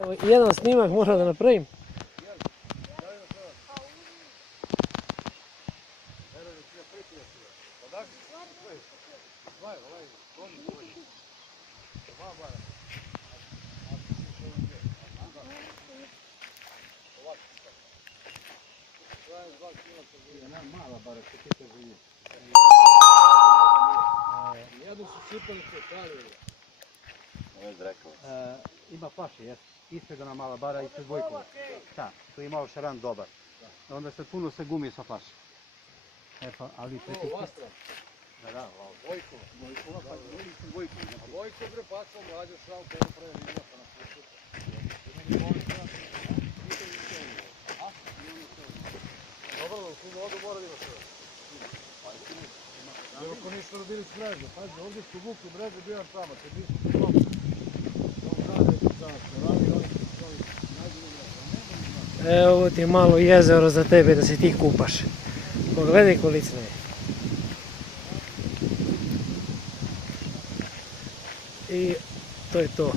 Jedan snimak moram da napravim. Mala bara što ti se živi. Jedu su sipalice, pali. Ovo je Drekovac. Ima paše, jes. Ispred ona mala bara, ispred Vojkova. Da, tu je imao šaran dobar. Onda se puno se gumi sa paše. E pa, ali preko... Ovo Vastra. Da, Vojkova. Vojkova, pa nisam Vojkova. a Vojko bre pacao mlađe šao kada prve linija pa na putu. Dobro, u svom vodu mora da ima sve. Jer ako nisu rodili s mreže, pazi, ovdje su vukli mreže, bio sam sama, kad nisu su dobro. Evo ti malo jezero za tebe da se ti kupaš. Pogledaj kolicne je. I to je to.